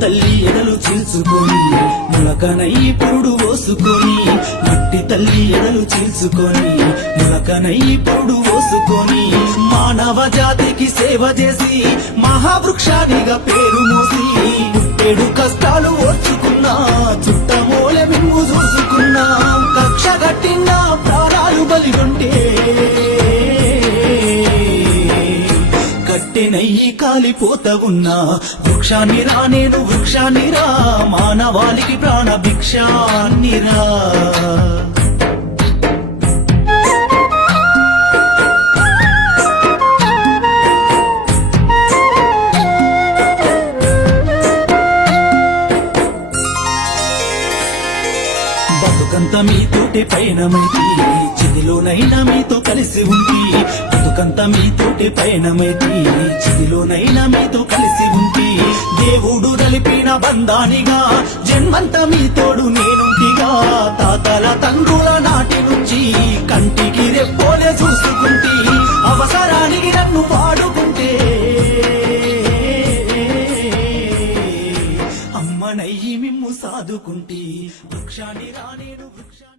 తల్లి ఎడలు చీల్చుకొని ములకనై పురుడు పోసుకొని మట్టి తల్లి ఎడలు చీల్చుకొని ములకనై పురుడు పోసుకొని మానవ జాతికి సేవ చేసి మహావృక్షానిగా పేరు మోసి పుట్టెడు కష్టాలు ఓర్చుకున్నా చుట్టమూలె మిమ్ము చూసుకున్నా కక్ష కట్టిన ప్రాణాలు బలిగొంటే కట్టెనయ్యి కాలిపోత ఉన్నా వృక్షాన్ని రా నేను వృక్షాన్ని రా మానవాళికి ప్రాణ భిక్షాన్ని రా బతుకంత మీతోటి పయనమైతి చిదిలోనైనా మీతో కలిసి ఉండి బతుకంత మీతోటి పయనమైతి చిదిలోనైనా మీతో కలిసి ఉండి దేవుడు కలిపిన బంధానిగా జన్మంత మీతోడు నేనుంటిగా తాతల తండ్రుల నాటి నుంచి కంటికి రెప్పోలే చూసుకుంటే అవసరానికి నన్ను వాడుకుంటే అమ్మనయ్యి మిమ్ము సాదుకుంటే వృక్షాన్ని రా నేను వృక్షాన్ని